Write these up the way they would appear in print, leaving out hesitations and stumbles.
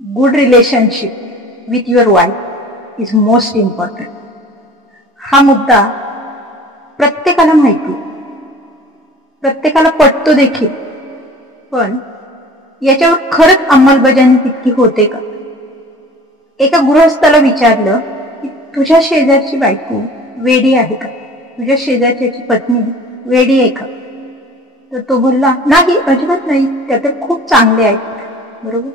good relationship with your wife is most important. हा मुद्दा प्रत्येकाला माहिती, प्रत्येकाला पटतो देखील, पण याच्यावर खरंच अंमलबजावणी तितकी होते का? एका गृहस्थाला विचारलं की तुझ्या शेजारची बायको वेडी आहे का, तुझ्या शेजारची पत्नी वेडी आहे का? तर तो बोलला नाही, अजिबात नाही, त्या तर खूप चांगले आहेत. बरोबर.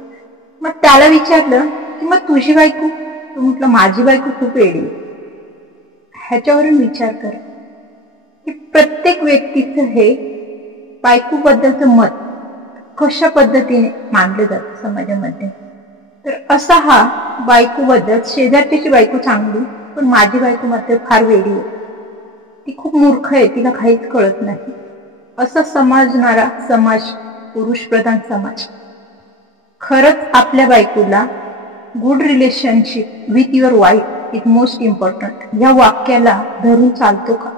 मग त्याला विचारलं की मग तुझी बायको? तो म्हटलं माझी बायको खूप वेडी. ह्याच्यावरून विचार करा की प्रत्येक व्यक्तीचं हे बायकोबद्दलचं मत कशा पद्धतीने मांडलं जातं समाजामध्ये. तर असा हा बायकोबद्दल, शेजारची बायको चांगली पण माझी बायको मात्र फार वेडी आहे, ती खूप मूर्ख आहे, तिला काहीच कळत नाही, असं समजणारा समाज, पुरुष प्रधान समाज. खरंच आपल्या बायकोला good relationship with your wife is most important या वाक्याला धरून चालतो का?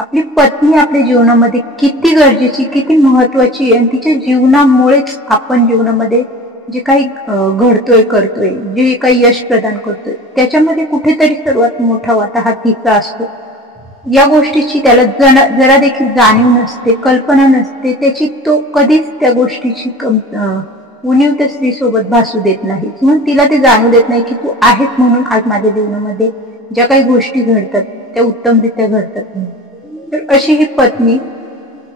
आपली पत्नी आपल्या जीवनामध्ये किती गरजेची, किती महत्वाची आहे, आणि तिच्या जीवनामुळेच आपण जीवनामध्ये जे काही घडतोय, करतोय, जे काही यश प्रदान करतोय, त्याच्यामध्ये कुठेतरी सर्वात मोठा वाटा हा तिचा असतो. या गोष्टीची त्याला जरा देखील जाणीव नसते, कल्पना नसते त्याची. तो कधीच त्या गोष्टीची उणीव त्या स्त्री सोबत भासू देत नाही, किंवा तिला ते जाणू देत नाही की तू आहेस म्हणून आज माझ्या जीवनामध्ये ज्या काही गोष्टी घडतात त्या उत्तमरित्या घडतात. तर अशी ही पत्नी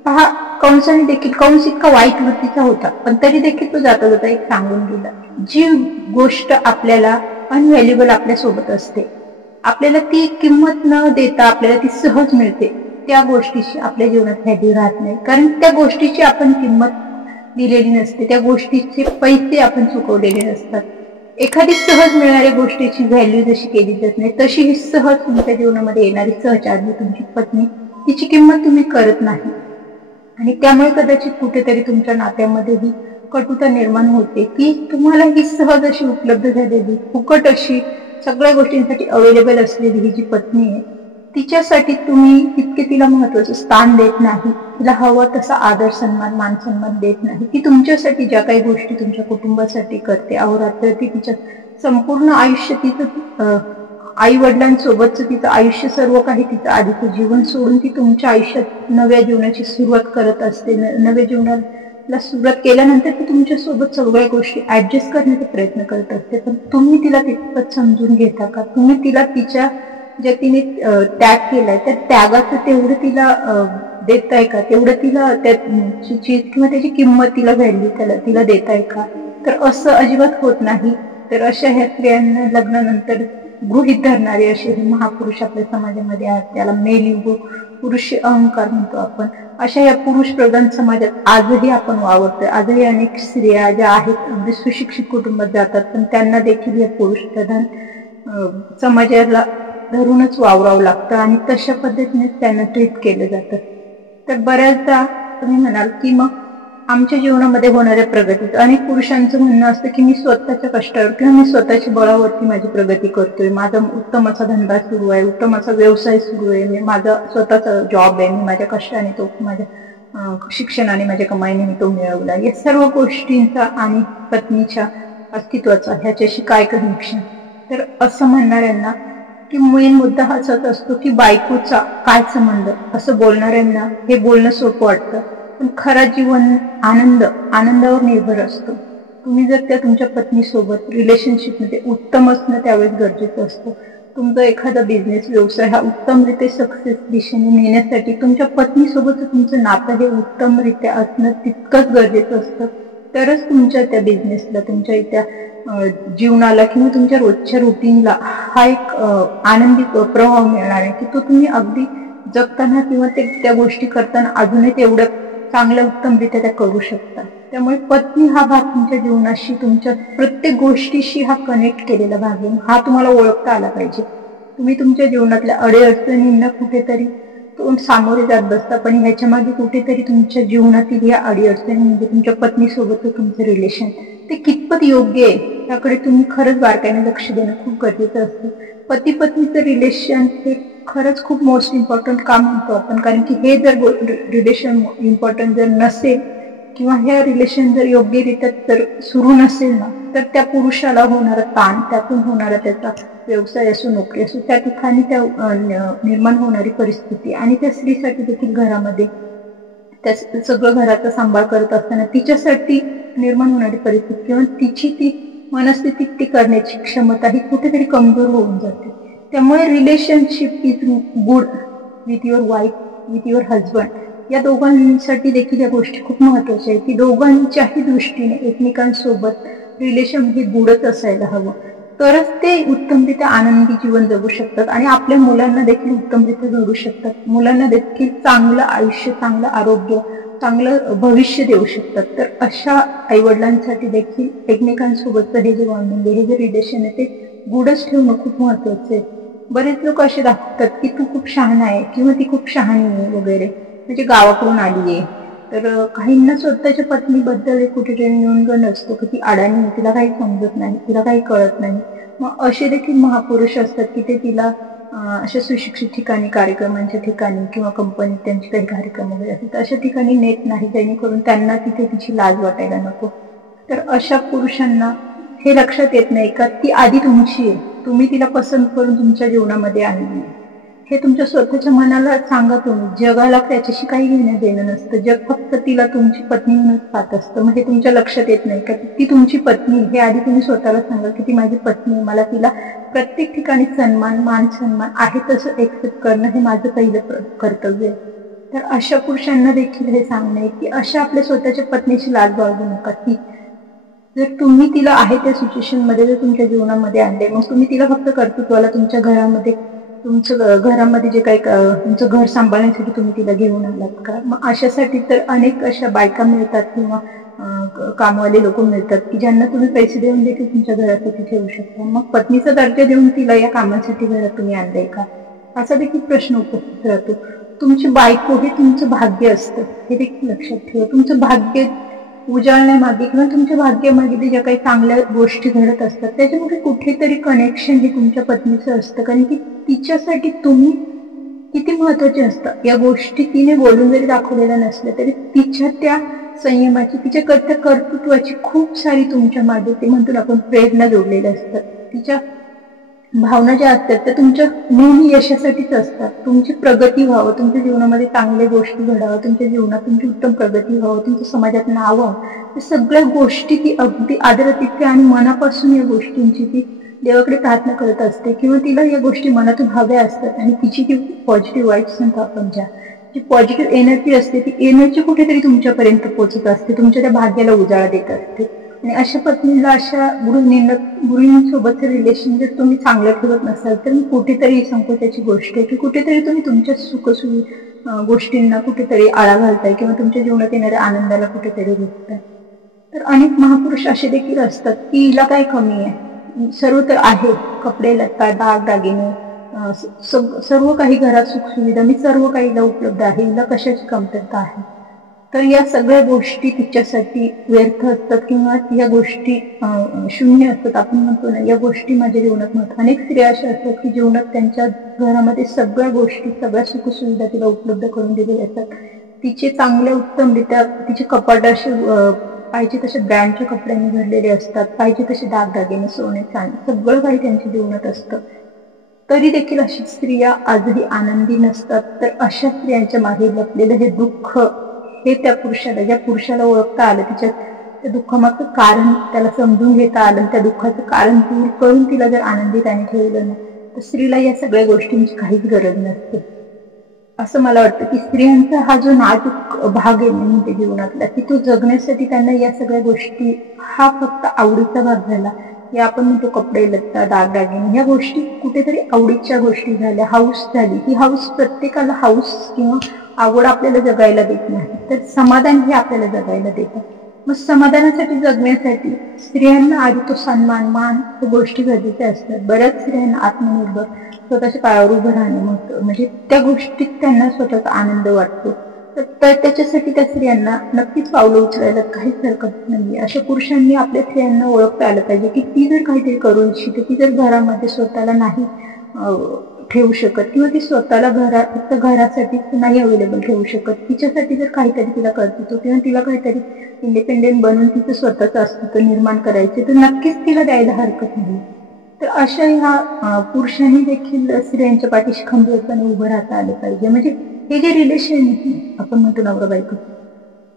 पहा, कंसाने देखील, कंस इतका वाईट वृत्तीचा होता पण तरी देखील तो जाता जाता एक सांगून गेला, जी गोष्ट आपल्याला अनव्हॅल्युएबल आपल्या सोबत असते, आपल्याला ती किंमत न देता आपल्याला ती सहज मिळते, त्या गोष्टीची आपल्या जीवनात व्हॅल्यू राहत नाही, कारण त्या गोष्टीची आपण किंमत दिलेली नसते, त्या गोष्टीचे पैसे आपण चुकवलेले नसतात. एखादी सहज मिळणाऱ्या गोष्टीची व्हॅल्यू जशी केली जात नाही, तशी ही सहज तुमच्या जीवनामध्ये येणारी सहचारी तुमची पत्नी, तिची किंमत तुम्ही करत नाही, आणि त्यामुळे कदाचित कुठेतरी तुमच्या नात्यामध्ये ही कटुता निर्माण होते की तुम्हाला ही सहज अशी उपलब्ध झालेली, फुकट अशी, सगळ्या गोष्टींसाठी अवेलेबल असलेली ही जी पत्नी आहे, तिच्यासाठी तुम्ही तितके तिला महत्वाचं स्थान देत नाही, तिला हवा तसा आदर, सन्मान, मान सन्मान देत नाही. ती तुमच्यासाठी ज्या काही गोष्टी तुमच्या कुटुंबासाठी करते अहोरात्र, ती तिच्या संपूर्ण आयुष्य, तिचं आई वडिलांसोबतचं तिचं आयुष्य, सर्व काही तिचं आधीचं जीवन सोडून ती तुमच्या आयुष्यात नव्या जीवनाची सुरुवात करत असते. नव्या जीवनाला सुरुवात केल्यानंतर ती तुमच्या सोबत सगळ्या गोष्टी ऍडजस्ट करण्याचा प्रयत्न करत असते, पण तुम्ही तिला तितपत समजून घेता का? तुम्ही तिला तिच्या ज्या तिने त्याग केलाय त्या त्यागाचं तेवढं तिला देताय का? तेवढं तिला त्याची चीज किंवा त्याची किंमत, तिला व्हॅल्यू तिला देताय का? तर असं अजिबात होत नाही. तर अशा ह्या स्त्रियांना लग्नानंतर गृहीत धरणारे असे महापुरुष आपल्या समाजामध्ये आहेत, त्याला मेल युग पुरुष अहंकार म्हणतो आपण. अशा या पुरुष प्रधान समाजात आजही आपण वावरतोय. आजही अनेक स्त्रिया ज्या आहेत अगदी सुशिक्षित कुटुंबात जातात, पण त्यांना देखील या पुरुष प्रधान समाजाला धरूनच वावरावं लागतं आणि तशा पद्धतीने त्यांना ट्रीट केलं जातं. तर बऱ्याचदा तुम्ही म्हणाल की मग आमच्या जीवनामध्ये होणाऱ्या प्रगतीत अनेक पुरुषांचं म्हणणं असतं की मी स्वतःच्या कष्टावर किंवा मी स्वतःच्या बळावरती माझी प्रगती करतोय, माझा उत्तम असा धंदा सुरू आहे, उत्तम असा व्यवसाय सुरू आहे, मी माझा स्वतःचा जॉब आहे, मी माझ्या कष्टाने तो, माझ्या शिक्षणाने, माझ्या कमाईने मी तो मिळवला. या सर्व गोष्टींचा आणि पत्नीच्या अस्तित्वाचा ह्याच्याशी काय कनेक्शन? तर असं म्हणणाऱ्यांना की मेन मुद्दा हाच असतो की बायकोचा काय संबंध, असं बोलणाऱ्यांना हे बोलणं सोपं वाटतं, पण खरा जीवन आनंदावर निर्भर असतो. तुम्ही जर त्या तुमच्या पत्नीसोबत रिलेशनशिपमध्ये उत्तम असणं त्यावेळेस गरजेचं असतं. तुमचा एखादा बिझनेस, व्यवसाय हा उत्तमरित्या सक्सेस दिशेने नेण्यासाठी तुमच्या पत्नीसोबत तुमचं नातं हे उत्तमरित्या असणं तितकंच गरजेचं असतं. तरच तुमच्या त्या बिझनेसला, तुमच्या त्या जीवनाला किंवा तुमच्या रोजच्या रुटीनला हा एक आनंदी प्रभाव मिळणार आहे की तो तुम्ही अगदी जगताना किंवा त्या गोष्टी करताना अजूनही तेवढ्या चांगल्या उत्तमरित्या त्या करू शकता. त्यामुळे पत्नी हा भाग तुमच्या जीवनाशी, तुमच्या प्रत्येक गोष्टीशी हा कनेक्ट केलेला भाग आहे. हा तुम्हाला ओळखता आला पाहिजे. तुम्ही तुमच्या जीवनातल्या अडीअडचणींना कुठेतरी सामोरे जात बसता, पण ह्याच्या मागे कुठेतरी तुमच्या जीवनातील या अडीअडचणी म्हणजे तुमच्या पत्नीसोबत तुमचं रिलेशन ते कितपत योग्य आहे त्याकडे तुम्ही खरंच बारकाईने लक्ष देणं खूप गरजेचं असतं. पती पत्नीचं रिलेशन हे खरंच खूप मोस्ट इम्पॉर्टंट का म्हणतो आपण, कारण की हे जर रिलेशन इम्पॉर्टंट जर नसेल किंवा ह्या रिलेशन जर योग्यरित्या जर सुरू नसेल ना, तर त्या पुरुषाला होणारा ताण, त्यातून होणारा त्याचा व्यवसाय असो, नोकरी असो, त्या ठिकाणी त्या निर्माण होणारी परिस्थिती आणि त्या स्त्रीसाठी देखील घरामध्ये त्या सगळं घराचा सांभाळ करत असताना तिच्यासाठी निर्माण होणारी परिस्थिती किंवा तिची ती मनस्थिती ती करण्याची क्षमता ही कुठेतरी कमजोर होऊन जाते. त्यामुळे relationship is good with your wife, with your husband, या दोघांसाठी देखील या गोष्टी खूप महत्वाच्या आहेत की दोघांच्याही दृष्टीने एकमेकांसोबत रिलेशन हे गुडच असायला हवं, तरच ते उत्तमरित्या आनंदी जीवन जगू शकतात आणि आपल्या मुलांना देखील उत्तमरित्या घडू शकतात. मुलांना देखील चांगलं आयुष्य, चांगलं आरोग्य, चांगलं भविष्य देऊ शकतात. तर अशा आईवडिलांसाठी देखील एकमेकांसोबतचं हे जे बॉन्डिंग आहे, हे जे रिलेशन आहे, ते गुडच ठेवणं खूप महत्वाचं आहे. बरेच लोक असे दाखवतात की तू खूप शहाणा आहे किंवा ती खूप शहाणी आहे वगैरे, म्हणजे गावाकडून आली आहे. तर काहींना स्वतःच्या पत्नीबद्दल कुठेतरी न्यूनगंड असतो की ती अडाणी आहे, तिला काही समजत नाही, तिला काही कळत नाही. मग असे देखील महापुरुष असतात की ते तिला अशा सुशिक्षित ठिकाणी, कार्यक्रमांच्या ठिकाणी किंवा कंपनीत त्यांचे काही कार्यक्रम वगैरे असतात अशा ठिकाणी नेत नाही, जेणेकरून त्यांना तिथे तिची लाज वाटायला नको. तर अशा पुरुषांना हे लक्षात येत नाही का ती आधी तुमची आहे, तुम्ही तिला पसंत करून तुमच्या जीवनामध्ये आणली, हे तुमच्या स्वतःच्या मनाला सांगा तुम्ही. जगाला त्याच्याशी काही घेणं देणं नसतं, जग फक्त तिला तुमची पत्नी म्हणून पाहत असतं. मग हे तुमच्या लक्षात येत नाही का ती तुमची पत्नी, हे आधी तुम्ही स्वतःला सांगा की ती माझी पत्नी, मला तिला प्रत्येक ठिकाणी सन्मान, मान सन्मान आहे तसं एक्सेप्ट करणं हे माझं पहिलं कर्तव्य आहे. तर अशा पुरुषांना देखील हे सांगणे की अशा आपल्या स्वतःच्या पत्नीची लाज बाळगू नका. ती जर तुम्ही तिला आहे त्या सिच्युएशन मध्ये जर तुमच्या जीवनामध्ये आणले, मग तुम्ही तिला फक्त कर्तृत्वाला तुमच्या घरामध्ये, तुमचं घरामध्ये जे काही तुमचं घर सांभाळण्यासाठी तुम्ही तिला घेऊन आलात का? मग अशासाठी तर अनेक अशा बायका मिळतात किंवा कामवाले लोक मिळतात की ज्यांना तुम्ही पैसे देऊन देखील तुमच्या घरासाठी ठेवू शकता. मग पत्नीचा दर्जा देऊन तिला या कामासाठी घरात तुम्ही आणलंय का, असा देखील प्रश्न उपस्थित राहतो. तुमची बायको हे तुमचं भाग्य असतं, हे देखील लक्षात ठेवा. तुमचं भाग्य उजाळण्यामागे किंवा तुमच्या भाग्यामागे ज्या काही चांगल्या गोष्टी घडत असतात त्याच्यामध्ये कुठेतरी कनेक्शन हे तुमच्या पत्नीचं असतं, कारण की तिच्यासाठी तुम्ही किती महत्वाचे असतात या गोष्टी तिने बोलून जरी दाखवलेल्या नसल्या तरी तिच्या त्या संयमाची, तिच्या त्या कर्तृत्वाची खूप सारी तुमच्या मागे ते म्हणतो आपण प्रेरणा जोडलेल्या असतात. तिच्या भावना ज्या असतात त्या तुमच्या नेहमी यशासाठीच असतात. तुमची प्रगती व्हावं, तुमच्या जीवनामध्ये चांगल्या गोष्टी घडावं, तुमच्या जीवनात तुमची उत्तम प्रगती व्हावं, तुमच्या समाजात नाव व्हावं, या सगळ्या गोष्टी ती अगदी आदरातिथ्य आणि मनापासून या गोष्टींची ती देवाकडे प्रार्थना करत असते किंवा तिला या गोष्टी मनातून हव्या असतात. आणि तिची ती पॉझिटिव्ह वाईब्स म्हणतो आपण, जी पॉझिटिव्ह एनर्जी असते ती एनर्जी कुठेतरी तुमच्यापर्यंत पोहोचत असते, तुमच्या त्या भाग्याला उजाळा देत असते. आणि अशा पत्नीला, अशा गृहिणींसोबतचं रिलेशन जर तुम्ही चांगलं ठेवत नसाल तर कुठेतरी संकोचाची गोष्ट आहे की कुठेतरी तुम्ही तुमच्या सुखसुखी गोष्टींना कुठेतरी आळा घालताय किंवा तुमच्या जीवनात येणाऱ्या आनंदाला कुठेतरी रोखताय. तर अनेक महापुरुष असे देखील असतात की हिला काय कमी आहे, सर्व तर आहे, कपडे लत्ता, दाग दागिने, सर्व काही घरात सुखसुविधा, मी सर्व काहीला उपलब्ध आहे, हिला कशाची कमतरता आहे. तर या सगळ्या गोष्टी तिच्यासाठी व्यर्थ असतात किंवा या गोष्टी शून्य असतात. आपण म्हणतो ना, या गोष्टी माझ्या जीवनात महत्व. अनेक स्त्रिया अशा असतात की जीवनात त्यांच्या घरामध्ये सगळ्या गोष्टी, सगळ्या सुखसुविधा तिला उपलब्ध करून दिलेल्या असतात. तिचे चांगल्या उत्तमरित्या तिचे कपाट असे पाहिजे तसे ब्रँडच्या कपड्यांनी भरलेले असतात, पाहिजे तसे दागदागिने, सोने चांदी, सगळं काही त्यांच्या जीवनात असतं. तरी देखील अशा स्त्रिया आजही आनंदी नसतात. तर अशा स्त्रियांच्या मागे लपलेलं हे दुःख, हे त्या पुरुषाला, ज्या पुरुषाला ओळखता आलं, तिच्या त्या दुःखामागचं कारण त्याला समजून घेता आलं, त्या दुःखाचं कारण दूर करून तिला जर आनंदी त्याने ठेवलं ना, तर स्त्रीला या सगळ्या गोष्टींची काहीच गरज नसते. असं मला वाटतं की स्त्रियांचा हा जो नाजूक भाग आहे म्हणजे जीवनातला, की तो जगण्यासाठी त्यांना या सगळ्या गोष्टी, हा फक्त आवडीचा भाग झाला. या आपण म्हणतो कपडे लत्ता, दागदागिने, या गोष्टी कुठेतरी आवडीच्या गोष्टी झाल्या, हाऊस झाली. ही हाऊस प्रत्येकाला हाऊस किंवा आवड आपल्याला जगायला देत नाही, तर समाधान हे आपल्याला जगायला देतात. मग समाधानासाठी, जगण्यासाठी स्त्रियांना आधी तो सन्मान, मान, या गोष्टी गरजेच्या असतात. बऱ्याच स्त्रियांना आत्मनिर्भर, स्वतःच्या पायावर उभं राहणं म्हणजे त्या गोष्टीत त्यांना स्वतःचा आनंद वाटतो. तर त्याच्यासाठी त्या स्त्रियांना नक्कीच पावलं उचलायला काहीच हरकत नाही. अशा पुरुषांनी आपल्या स्त्रियांना ओळखता आलं पाहिजे की ती जर काहीतरी करू इच्छिते, ती जर घरामध्ये स्वतःला नाही ठेवू शकत किंवा ती स्वतःला फक्त घरासाठी नाही अवेलेबल ठेवू शकत. तिच्यासाठी जर काहीतरी तिला कर्तृत्व किंवा तिला काहीतरी इंडिपेंडेंट बनून तिचं स्वतःचं अस्तित्व निर्माण करायचे तर नक्कीच तिला द्यायला हरकत नाही. तर अशा ह्या पुरुषांनी देखील स्त्रियांच्या पाठीशी खंबीरपणे उभं राहता आलं पाहिजे. म्हणजे हे जे रिलेशन आपण म्हणतो नवरा बायको,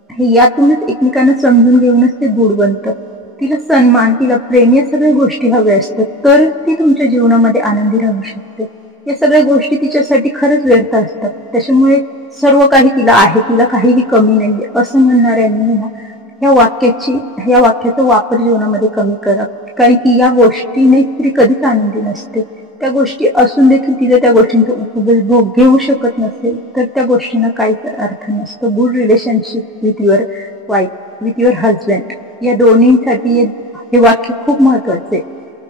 हे यातूनच एकमेकांना समजून घेऊनच ते गोड बनतं. तिला सन्मान, तिला प्रेम या सगळ्या गोष्टी हव्या असतात तर ती तुमच्या जीवनामध्ये आनंदी राहू शकते. या सगळ्या गोष्टी तिच्यासाठी खरंच व्यर्थ असतात. त्याच्यामुळे सर्व काही तिला आहे, तिला काहीही कमी नाहीये असं म्हणणाऱ्यांनी या वाक्याचा वापर जीवनामध्ये कमी करा. कारण की या गोष्टीने स्त्री कधीच आनंदी नसते. त्या गोष्टी असून देखील तिला त्या गोष्टींचा उपभोग घेऊ शकत नसेल तर त्या गोष्टींना काहीच अर्थ नसतो. Good relationship with your husband या दोन्हींसाठी हे वाक्य खूप महत्वाचं आहे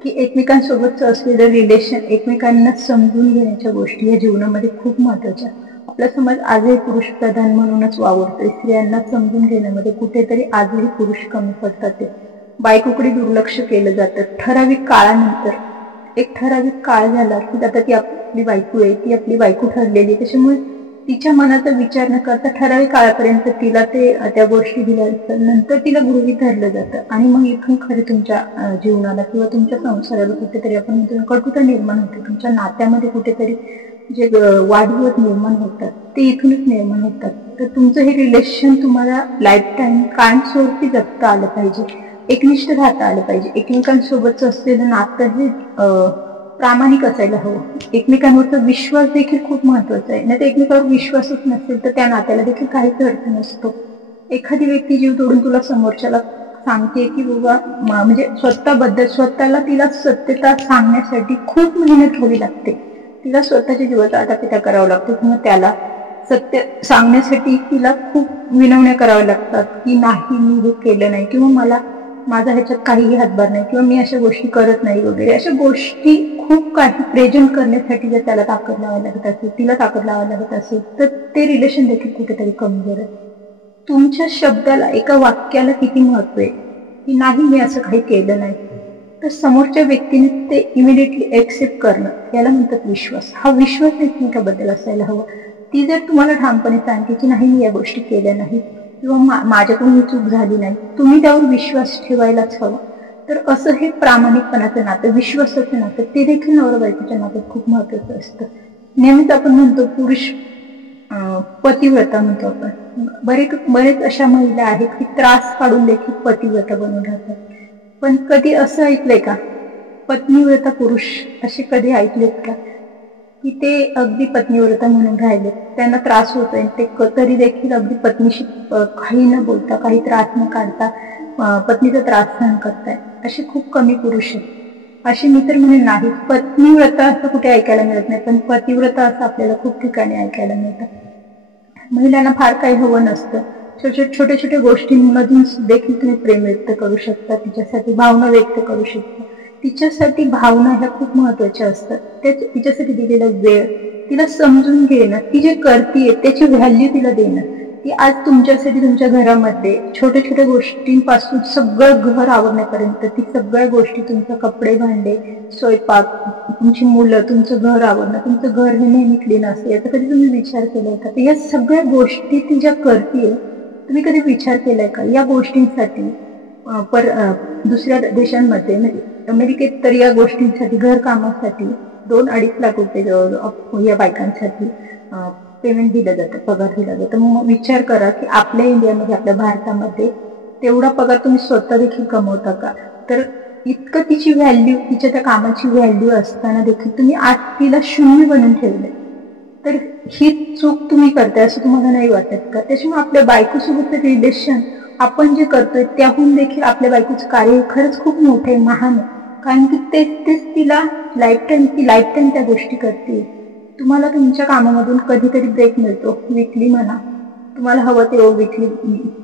की एकमेकांसोबतचं असलेलं रिलेशन, एकमेकांना समजून घेण्याच्या गोष्टी या जीवनामध्ये खूप महत्वाच्या. आपला समाज आजही पुरुष प्रधान म्हणूनच वावरतोय. स्त्रियांना समजून घेण्यामध्ये कुठेतरी आजही पुरुष कमी पडतात. बायकोकडे दुर्लक्ष केलं जातं. ठराविक काळानंतर एक ठराविक काळ झाला की आता ती आपली बायको आहे, ती आपली बायको ठरलेली, त्याच्यामुळे तिच्या मनाचा विचार न करता ठराविक काळापर्यंत तिला त्या गोष्टी दिल्या असतात. नंतर तिला गृहीत धरलं जातं आणि मग इथून खरे तुमच्या जीवनाला किंवा तुमच्या संसाराला कुठेतरी आपण म्हणतो कटुता निर्माण होते. तुमच्या नात्यामध्ये कुठेतरी जे वादविवाद निर्माण होतात ते इथूनच निर्माण होतात. तर तुमचं हे रिलेशन तुम्हाला लाईफ टाईम कायमस्वरूपी जगता आलं पाहिजे, एकनिष्ठ राहता आलं पाहिजे. एकमेकांसोबतच असलेलं नातं हे प्रामाणिक असायला हवं. एकमेकांवरचा विश्वास देखील खूप महत्वाचा आहे. नाही तर एकमेकांवर विश्वासच नसेल तर त्या नात्याला देखील काहीच अर्थ नसतो. एखादी व्यक्ती जीव तोडून तुला समोरच्याला सांगते की बाबा म्हणजे स्वतःला तिला सत्यता सांगण्यासाठी खूप मेहनत घ्यावी लागते. तिला स्वतःच्या जीवाचा आटापिटा करावा लागतो किंवा त्याला सत्य सांगण्यासाठी तिला खूप विनवण्या कराव्या लागतात की नाही मी हे केलं नाही किंवा माझा ह्याच्यात काहीही हातभार नाही किंवा मी अशा गोष्टी करत नाही वगैरे. अशा गोष्टी खूप काही प्रेझेंट करण्यासाठी जर त्याला ताकद लावायला लागत असेल, तिला ताकद लावायला लागत असेल तर ते रिलेशन देखील कुठेतरी कमजोर आहे. तुमच्या शब्दाला, एका वाक्याला किती महत्व आहे की नाही मी असं काही केलं नाही, तर समोरच्या व्यक्तीने ते इमिडिएटली एक्सेप्ट करणं याला म्हणतात विश्वास. हा विश्वास एकमेकाबद्दल असायला हवा. ती जर तुम्हाला ठामपणे सांगते की नाही मी या गोष्टी केल्या नाही किंवा माझ्याकडून ही चूक झाली नाही, तुम्ही त्यावर विश्वास ठेवायलाच हवा. तर असं हे प्रामाणिकपणाचं नातं, विश्वासाचं नातं ते देखील नवरा बायकोच्या नात्यात खूप महत्वाचं असतं. नेहमीच आपण म्हणतो पुरुष पतिव्रता म्हणतो आपण. बरेच अशा महिला आहेत की त्रास काढून देखील पतिव्रता बनून राहतात. पण कधी असं ऐकलंय का पत्नीव्रता पुरुष असे कधी ऐकलेत का की ते अगदी पत्नीव्रता म्हणून राहिले, त्यांना त्रास होतोय ते तरी देखील अगदी पत्नीशी काही न बोलता, काही त्रास न काढता पत्नीचा त्रास सहन करताय? असे खूप कमी पुरुष आहेत. असे मी तर म्हणेन नाही. पत्नीव्रता असं कुठे ऐकायला मिळत नाही, पण पतिव्रता असं आपल्याला खूप ठिकाणी ऐकायला मिळतं. महिलांना फार काही हवं नसतं. छोट्या छोट्या गोष्टींमधून देखील तुम्ही प्रेम व्यक्त करू शकता, तिच्यासाठी भावना व्यक्त करू शकता. तिच्यासाठी भावना ह्या खूप महत्वाच्या असतात. तिच्यासाठी दिलेला वेळ, तिला समजून घेणं, ती जे करतीये त्याची व्हॅल्यू तिला देणं. ती आज तुमच्यासाठी तुमच्या घरामध्ये छोट्या छोट्या गोष्टींपासून सगळं घर आवरण्यापर्यंत ती सगळ्या गोष्टी, तुमचं कपडे भांडे, स्वयंपाक, तुमची मुलं, तुमचं घर आवरणं, तुमचं घर हे नेहमी क्लीन असते, याचा कधी तुम्ही विचार केलाय का? तर या सगळ्या गोष्टी ती ज्या करतीये तुम्ही कधी विचार केलाय का? या गोष्टींसाठी दुसऱ्या देशांमध्ये म्हणजे अमेरिकेत तर या गोष्टींसाठी, घर कामासाठी 2-2.5 लाख रुपये या बायकांसाठी पेमेंट दिलं जातं, पगार दिला जातो. मग विचार करा की आपल्या इंडियामध्ये, आपल्या भारतामध्ये तेवढा पगार तुम्ही स्वतः देखील कमवता का? तर इतकं तिची व्हॅल्यू, तिच्या त्या कामाची व्हॅल्यू असताना देखील तुम्ही आज तिला शून्य बनवून ठेवलंय. तर ही चूक तुम्ही करताय असं तुम्हाला नाही वाटत का? त्याच्यामुळे आपल्या बायकोसोबतचं रिलेशन आपण जे करतोय त्याहून देखील आपल्या बायकोचं कार्य खरंच खूप मोठे, महान आहे. कारण की तेच तिला लाईफ टाईम त्या गोष्टी करते. तुम्हाला तुमच्या कामामधून कधीतरी ब्रेक मिळतो, विकली म्हणा, तुम्हाला हवं तेव्हा विकली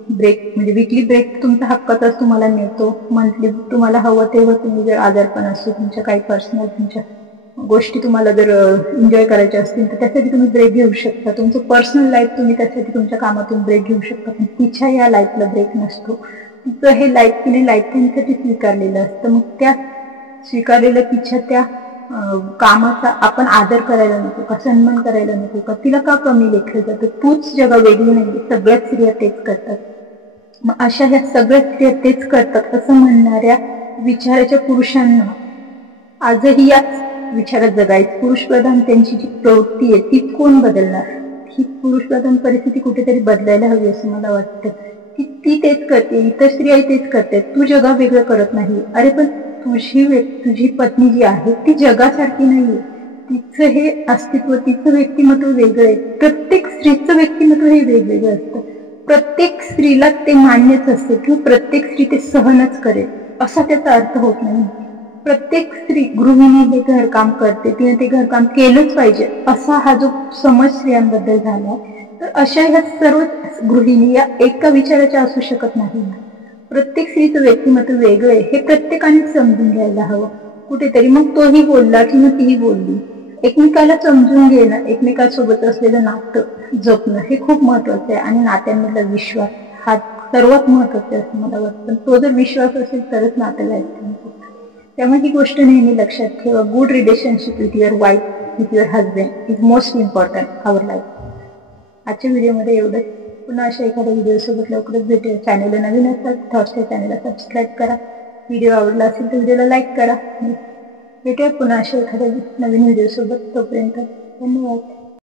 ब्रेक, म्हणजे विकली ब्रेक तुमचा हक्काचाच तुम्हाला मिळतो. मंथली तुम्हाला हवं तेव्हा तुम्ही जर आजारपण असतो, तुमच्या काही पर्सनल तुमच्या गोष्टी तुम्हाला जर एन्जॉय करायच्या असतील तर त्यासाठी तुम्ही ब्रेक घेऊ शकता. तुमचं पर्सनल लाईफ तुम्ही त्यासाठी तुमच्या कामातून ब्रेक घेऊ शकता. पण तिच्या या लाईफला ब्रेक नसतो. तिचं हे लाईफ तिने लाईफ टाईमसाठी स्वीकारलेलं असतं. मग त्या स्वीकारलेलं तिच्या त्या कामाचा आपण आदर करायला नको का, सन्मान करायला नको का, तिला का कमी लेखलं जातं, तूच जगा वेगळी नाही, सगळ्याच स्त्रिया तेच करतात. मग अशा ह्या सगळ्या स्त्रिया तेच करतात असं म्हणणाऱ्या विचाराच्या पुरुषांना आजही याच विचारात जगायचं. पुरुषप्रधान त्यांची जी प्रवृत्ती आहे ती कोण बदलणार? ही पुरुषप्रधान परिस्थिती कुठेतरी बदलायला हवी असं मला वाटतं. की ती तेच करते, इतर स्त्रियाही तेच करते, तू जगा वेगळं करत नाही. अरे पण तुझी पत्नी जी आहे ती जगासारखी नाहीये, तिचं हे अस्तित्व, तिचं व्यक्तिमत्व वेगळं आहे. प्रत्येक स्त्रीचं व्यक्तिमत्व हे वेगवेगळं असतं. प्रत्येक स्त्रीला ते मान्यच असते किंवा प्रत्येक स्त्री ते सहनच करेल असा त्याचा अर्थ होत नाही. प्रत्येक स्त्री गृहिणी हे घरकाम करते, तिने ते घरकाम केलंच पाहिजे असा हा जो समज स्त्रियांबद्दल झाला, तर अशा ह्या सर्व गृहिणी या एका विचाराच्या असू शकत नाही. प्रत्येक स्त्रीचं व्यक्तिमत्व वेगळं आहे हे प्रत्येकाने समजून घ्यायला हवं कुठेतरी. मग तोही बोलला किंवा तीही बोलली, एकमेकाला समजून घेणं, एकमेकांसोबत असलेलं नातं जपणं हे खूप महत्वाचं आहे. आणि नात्यांमधला विश्वास हा सर्वात महत्वाचा आहे असं मला वाटतं. तो जर विश्वास असेल तरच नात्याला येतो. त्यामुळे ही गोष्ट नेहमी लक्षात ठेवा. Good relationship with your wife, with your husband is most important our life. आजच्या व्हिडिओमध्ये एवढंच. पुन्हा अशा एखाद्या व्हिडिओसोबत लवकरच भेटेल. चॅनलला नवीन असतात थॉट्सच्या चॅनलला सबस्क्राईब करा. व्हिडिओ आवडला असेल तर व्हिडिओला लाईक करा. भेटूया पुन्हा अशा एखाद्या नवीन व्हिडिओसोबत. तोपर्यंत धन्यवाद.